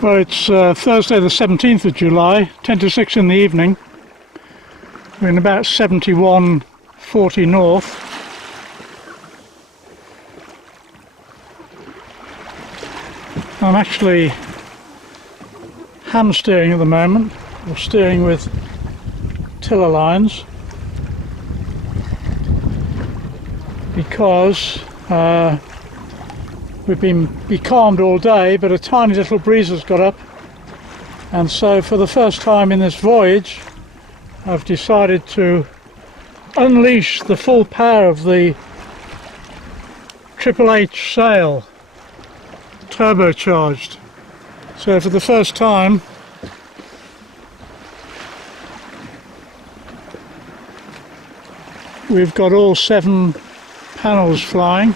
Well, it's Thursday the 17th of July, 10 to 6 in the evening. We're in about 7140 north. I'm actually hand steering at the moment, or steering with tiller lines, because we've been becalmed all day, but a tiny little breeze has got up, and so for the first time in this voyage I've decided to unleash the full power of the Triple H sail, turbocharged. So for the first time we've got all 7 panels flying.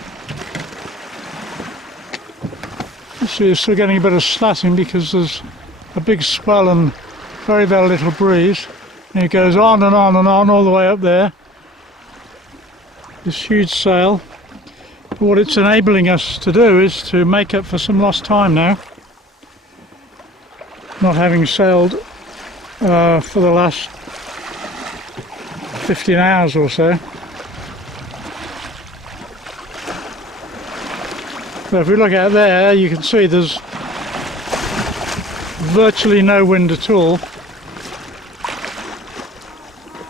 So you're still getting a bit of slatting because there's a big swell and very, very little breeze. And it goes on and on and on all the way up there. This huge sail. But what it's enabling us to do is to make up for some lost time now. Not having sailed for the last 15 hours or so. So if we look out there, you can see there's virtually no wind at all.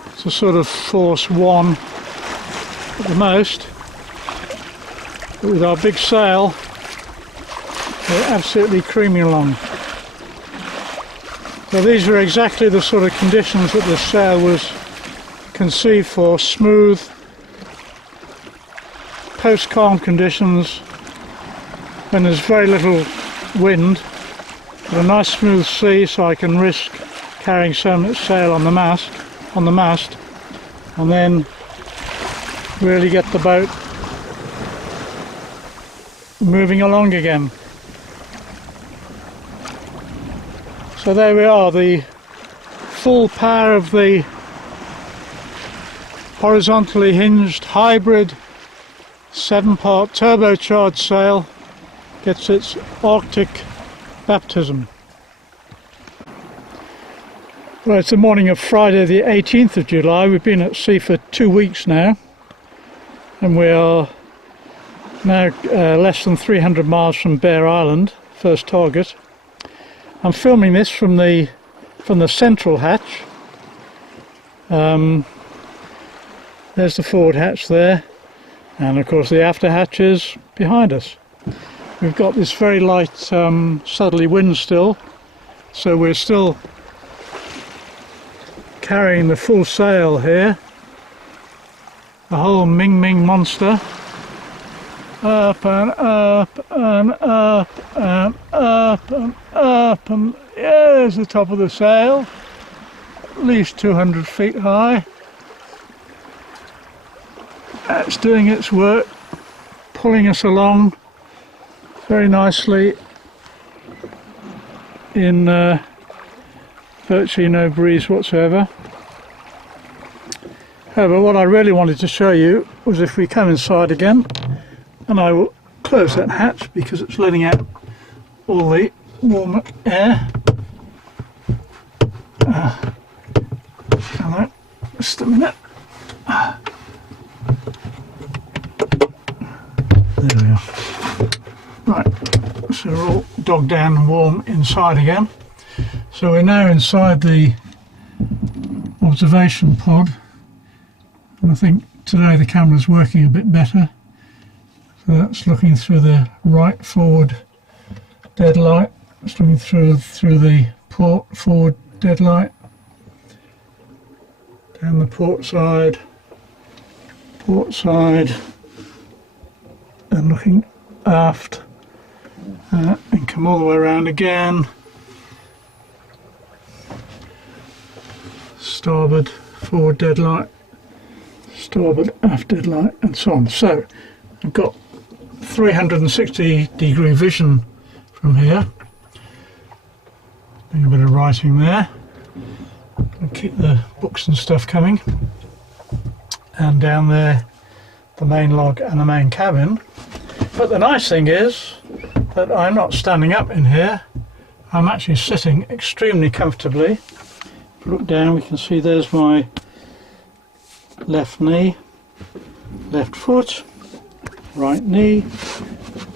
It's a sort of force 1 at the most. But with our big sail, we're absolutely creaming along. So these are exactly the sort of conditions that this sail was conceived for: smooth, post-calm conditions, when there's very little wind, but a nice smooth sea, so I can risk carrying so much sail on the mast, and then really get the boat moving along again. So there we are, the full power of the horizontally hinged hybrid 7-part turbocharged sail gets its Arctic baptism. Well, it's the morning of Friday the 18th of July. We've been at sea for 2 weeks now, and we are now less than 300 miles from Bear Island, first target. I'm filming this from the central hatch. There's the forward hatch there, and of course the after hatch is behind us. We've got this very light southerly wind still, so we're still carrying the full sail here, the whole Mingming monster, up and up and up and up and up, and yeah, there's the top of the sail, at least 200 feet high. That's doing its work, pulling us along very nicely in virtually no breeze whatsoever. However, what I really wanted to show you was if we come inside again, and I will close that hatch because it's letting out all the warm air. Hello, just a minute. There we are. Right, so we're all dogged down and warm inside again. So we're now inside the observation pod, and I think today the camera's working a bit better. So that's looking through the right forward deadlight. It's looking through the port forward deadlight, down the port side, and looking aft, and come all the way around again. Starboard forward deadlight, starboard aft deadlight, and so on. So I've got 360-degree vision from here. Doing a bit of writing there. And keep the books and stuff coming. And down there, the main log and the main cabin. But the nice thing is that I'm not standing up in here. I'm actually sitting extremely comfortably. If you look down, we can see there's my left knee, left foot, right knee,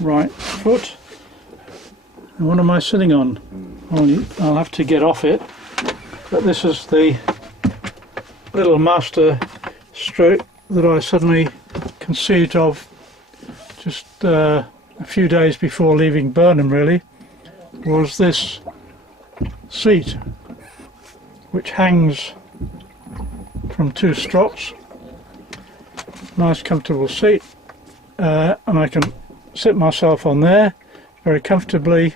right foot. And what am I sitting on? I'll have to get off it, but this is the little master stroke that I suddenly conceived of just a few days before leaving Burnham, really, was this seat which hangs from two strops. Nice comfortable seat, and I can sit myself on there very comfortably,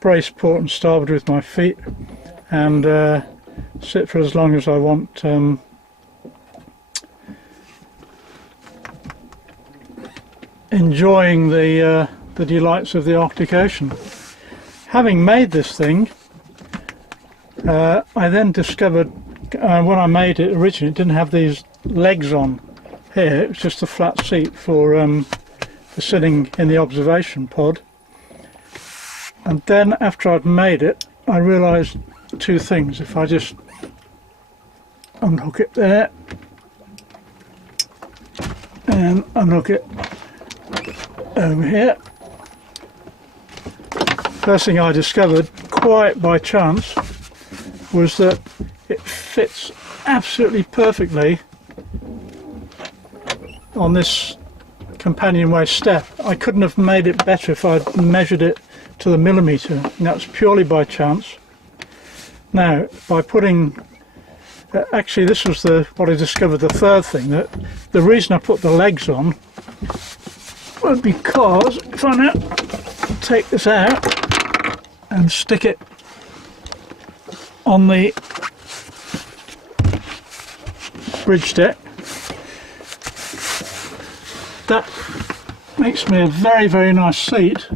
brace port and starboard with my feet, and sit for as long as I want, enjoying the delights of the Arctic Ocean. Having made this thing, I then discovered, when I made it originally, it didn't have these legs on here. It was just a flat seat for sitting in the observation pod. And then after I'd made it, I realised two things. If I just unhook it there and unhook it over here, first thing I discovered, quite by chance, was that it fits absolutely perfectly on this companionway step. I couldn't have made it better if I'd measured it to the millimetre, and that's purely by chance. Now, by putting, actually this was what I discovered, the third thing, that the reason I put the legs on was because, if I now take this out and stick it on the bridge deck, that makes me a very, very nice seat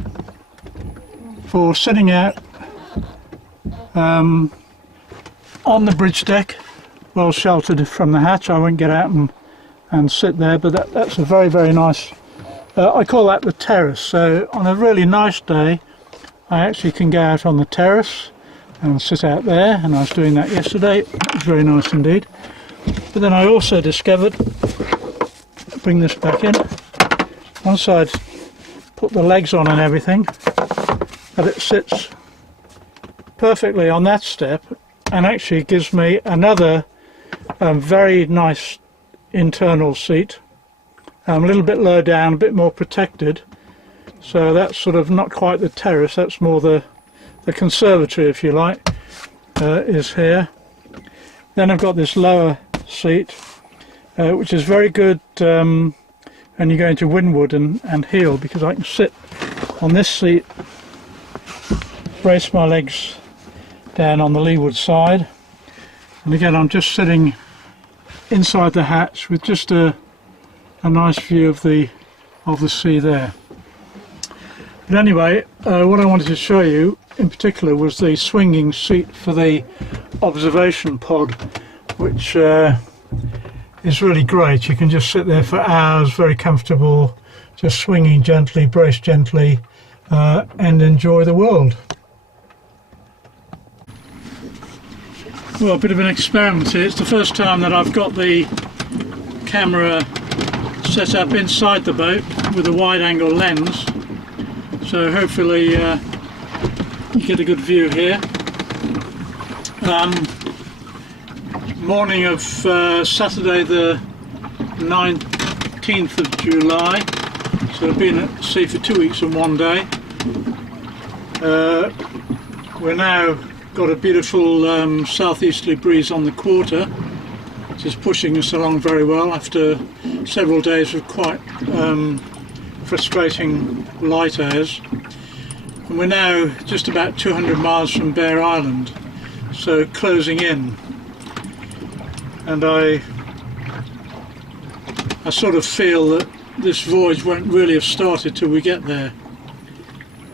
for sitting out on the bridge deck, well sheltered from the hatch. I won't get out and sit there, but that's a very, very nice, I call that the terrace. So on a really nice day I actually can go out on the terrace and sit out there, and I was doing that yesterday. It was very nice indeed. But then I also discovered, bring this back in, once I'd put the legs on and everything, that it sits perfectly on that step, and actually gives me another very nice internal seat, a little bit lower down, a bit more protected. So that's sort of not quite the terrace, that's more the conservatory, if you like, is here. Then I've got this lower seat, which is very good when you go into windward and heel, because I can sit on this seat, brace my legs down on the leeward side, and again I'm just sitting inside the hatch with just a nice view of the sea there. But anyway, what I wanted to show you in particular was the swinging seat for the observation pod, which is really great. You can just sit there for hours, very comfortable, just swinging gently, brace gently, and enjoy the world. Well, a bit of an experiment here. It's the first time that I've got the camera set up inside the boat with a wide angle lens, so hopefully you get a good view here. Morning of Saturday the 19th of July, so I've been at sea for 2 weeks and 1 day. We're now got a beautiful southeasterly breeze on the quarter, which is pushing us along very well after several days of quite frustrating light airs. And we're now just about 200 miles from Bear Island, so closing in. And I sort of feel that this voyage won't really have started till we get there.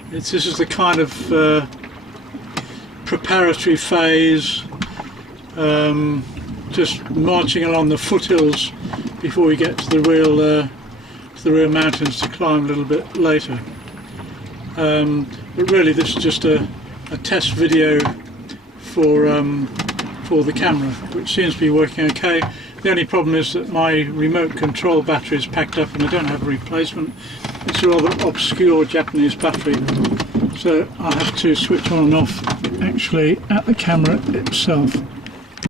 This is the kind of preparatory phase, just marching along the foothills before we get to the real mountains to climb a little bit later. But really this is just a a test video for the camera, which seems to be working okay. The only problem is that my remote control battery is packed up and I don't have a replacement. It's a rather obscure Japanese battery, so I'll have to switch on and off actually at the camera itself.